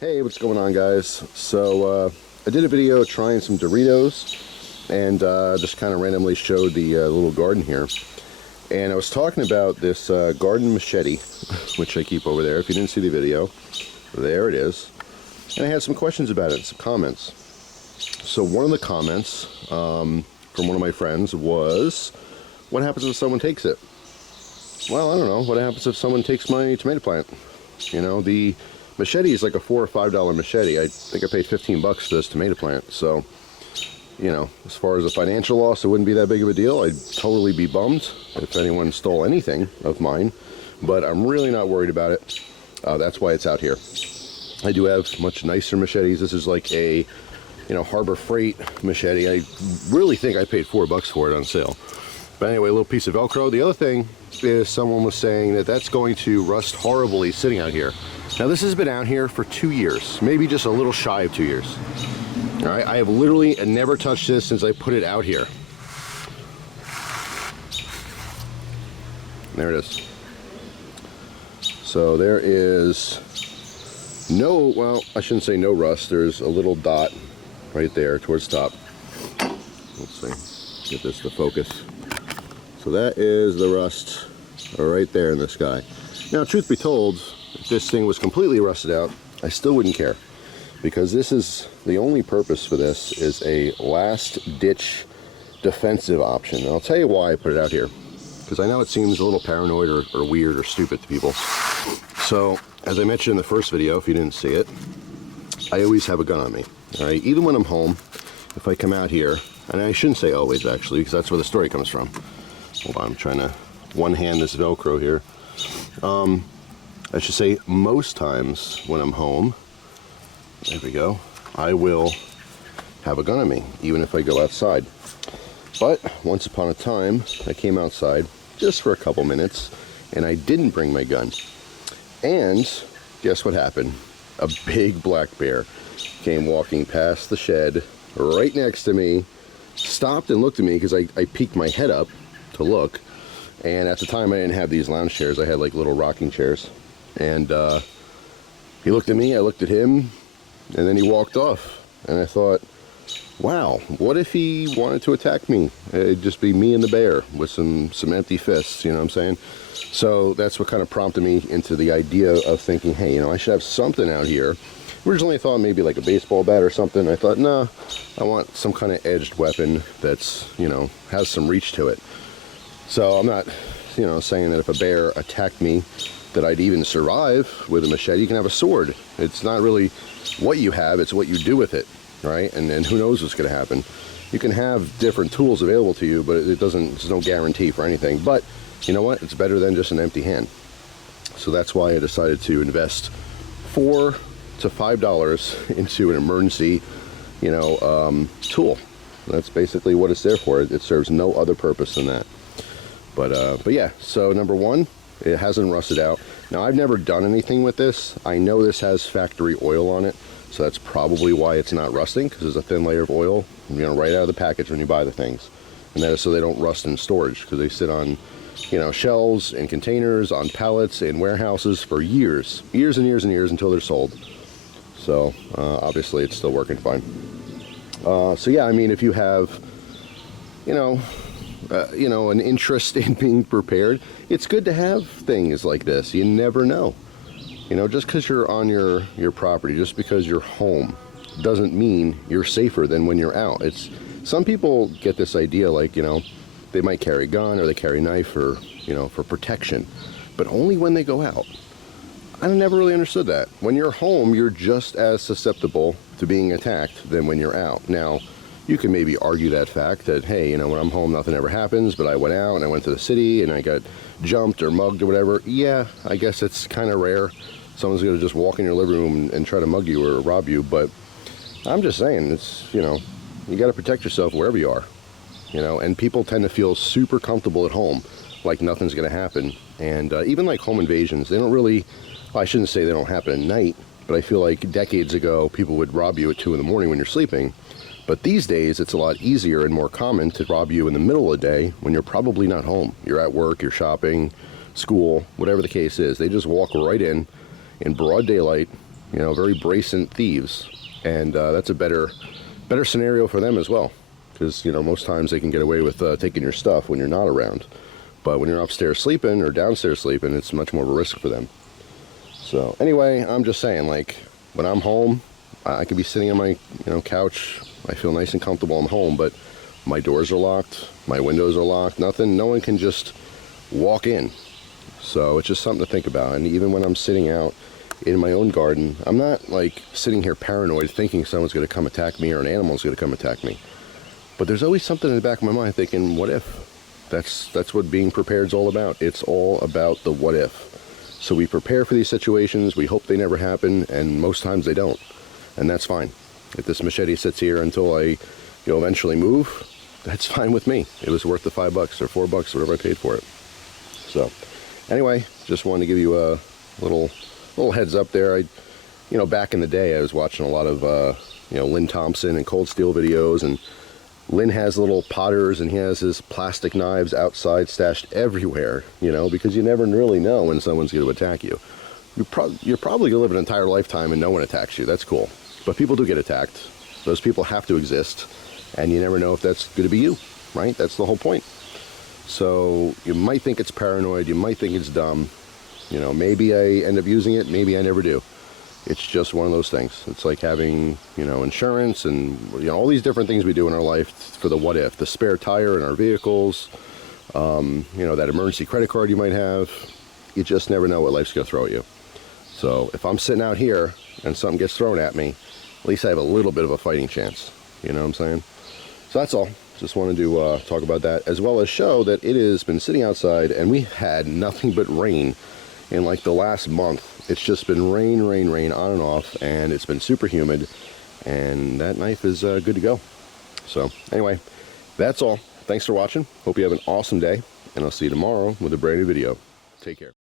Hey, what's going on, guys? So I did a video trying some Doritos and just kind of randomly showed the little garden here, and I was talking about this garden machete which I keep over there. If you didn't see the video, there it is, and I had some questions about it, some comments. So one of the comments from one of my friends was, what happens if someone takes it? Well, I don't know. What happens if someone takes my tomato plant? You know, the machete is like a $4 or $5 machete. I think I paid 15 bucks for this tomato plant. So, you know, as far as a financial loss, it wouldn't be that big of a deal. I'd totally be bummed if anyone stole anything of mine, but I'm really not worried about it. That's why it's out here. I do have much nicer machetes. This is like a, you know, Harbor Freight machete. I really think I paid $4 for it on sale. But anyway, a little piece of Velcro. The other thing is someone was saying that that's going to rust horribly sitting out here. Now this has been out here for 2 years, maybe just a little shy of 2 years. All right, I have literally never touched this since I put it out here. There it is. So there is no, well, I shouldn't say no rust. There's a little dot right there towards the top. Let's see, get this to focus. So that is the rust right there in this guy. Now, truth be told, if this thing was completely rusted out, I still wouldn't care, because this is the only purpose for this is a last ditch defensive option. And I'll tell you why I put it out here, because I know it seems a little paranoid or weird or stupid to people. So as I mentioned in the first video, if you didn't see it, I always have a gun on me. All right, even when I'm home, if I come out here, and I shouldn't say always actually, because that's where the story comes from. Hold on, I'm trying to one-hand this Velcro here. I should say most times when I'm home, there we go, I will have a gun on me, even if I go outside. But once upon a time, I came outside just for a couple minutes, and I didn't bring my gun. And guess what happened? A big black bear came walking past the shed right next to me, stopped and looked at me because I peeked my head up to look. And at the time I didn't have these lounge chairs, I had like little rocking chairs. And he looked at me, I looked at him, and then he walked off. And I thought, wow, what if he wanted to attack me? It'd just be me and the bear with some empty fists, you know what I'm saying? So that's what kind of prompted me into the idea of thinking, hey, you know, I should have something out here. Originally I thought maybe like a baseball bat or something. I thought, nah, I want some kind of edged weapon that's, you know, has some reach to it. So I'm not, you know, saying that if a bear attacked me that I'd even survive with a machete. You can have a sword. It's not really what you have, it's what you do with it, right? And who knows what's going to happen. You can have different tools available to you, but it doesn't, there's no guarantee for anything. But you know what? It's better than just an empty hand. So that's why I decided to invest $4 to $5 into an emergency, you know, tool. That's basically what it's there for. It serves no other purpose than that. But yeah, so number one, it hasn't rusted out. Now, I've never done anything with this. I know this has factory oil on it, so that's probably why it's not rusting, because there's a thin layer of oil, you know, right out of the package when you buy the things. And that is so they don't rust in storage, because they sit on, you know, shelves and containers, on pallets, in warehouses for years. Years and years and years until they're sold. So, obviously, it's still working fine. So yeah, I mean, if you have, you know, an interest in being prepared, it's good to have things like this. You never know. You know, just because you're on your property, just because you're home, doesn't mean you're safer than when you're out. It's, some people get this idea like, you know, they might carry a gun or they carry a knife for, you know, for protection, but only when they go out. I never really understood that. When you're home, you're just as susceptible to being attacked than when you're out. Now, you can maybe argue that fact that, hey, you know, when I'm home, nothing ever happens, but I went out and I went to the city and I got jumped or mugged or whatever. Yeah, I guess it's kind of rare. Someone's going to just walk in your living room and try to mug you or rob you, but I'm just saying, it's, you know, you got to protect yourself wherever you are, you know, and people tend to feel super comfortable at home, like nothing's going to happen. And even like home invasions, they don't really, well, I shouldn't say they don't happen at night, but I feel like decades ago, people would rob you at 2 in the morning when you're sleeping. But these days, it's a lot easier and more common to rob you in the middle of the day when you're probably not home. You're at work, you're shopping, school, whatever the case is. They just walk right in broad daylight, you know, very brazen thieves, and that's a better scenario for them as well, because, you know, most times they can get away with taking your stuff when you're not around, but when you're upstairs sleeping or downstairs sleeping, it's much more of a risk for them. So anyway, I'm just saying, like, when I'm home, I could be sitting on my, you know, couch. I feel nice and comfortable. I'm home, but my doors are locked, my windows are locked. No one can just walk in. So it's just something to think about. And even when I'm sitting out in my own garden, I'm not like sitting here paranoid thinking someone's going to come attack me or an animal's going to come attack me. But there's always something in the back of my mind thinking, what if? That's what being prepared is all about. It's all about the what if. So we prepare for these situations, we hope they never happen, and most times they don't. And that's fine. If this machete sits here until I, you know, eventually move, that's fine with me. It was worth the $5 or $4, whatever I paid for it. So anyway, just wanted to give you a little heads up there. You know, back in the day, I was watching a lot of, you know, Lynn Thompson and Cold Steel videos, and Lynn has little potters, and he has his plastic knives outside stashed everywhere, you know, because you never really know when someone's going to attack you. You're probably going to live an entire lifetime and no one attacks you. That's cool. But people do get attacked. Those people have to exist, and you never know if that's going to be you, right? That's the whole point. So you might think it's paranoid, you might think it's dumb, you know, maybe I end up using it, maybe I never do. It's just one of those things. It's like having, you know, insurance and, you know, all these different things we do in our life for the what if. The spare tire in our vehicles, you know, that emergency credit card you might have. You just never know what life's going to throw at you. So if I'm sitting out here and something gets thrown at me, at least I have a little bit of a fighting chance. You know what I'm saying? So that's all. Just wanted to talk about that, as well as show that it has been sitting outside and we had nothing but rain in like the last month. It's just been rain on and off, and it's been super humid, and that knife is good to go. So anyway, that's all. Thanks for watching. Hope you have an awesome day, and I'll see you tomorrow with a brand new video. Take care.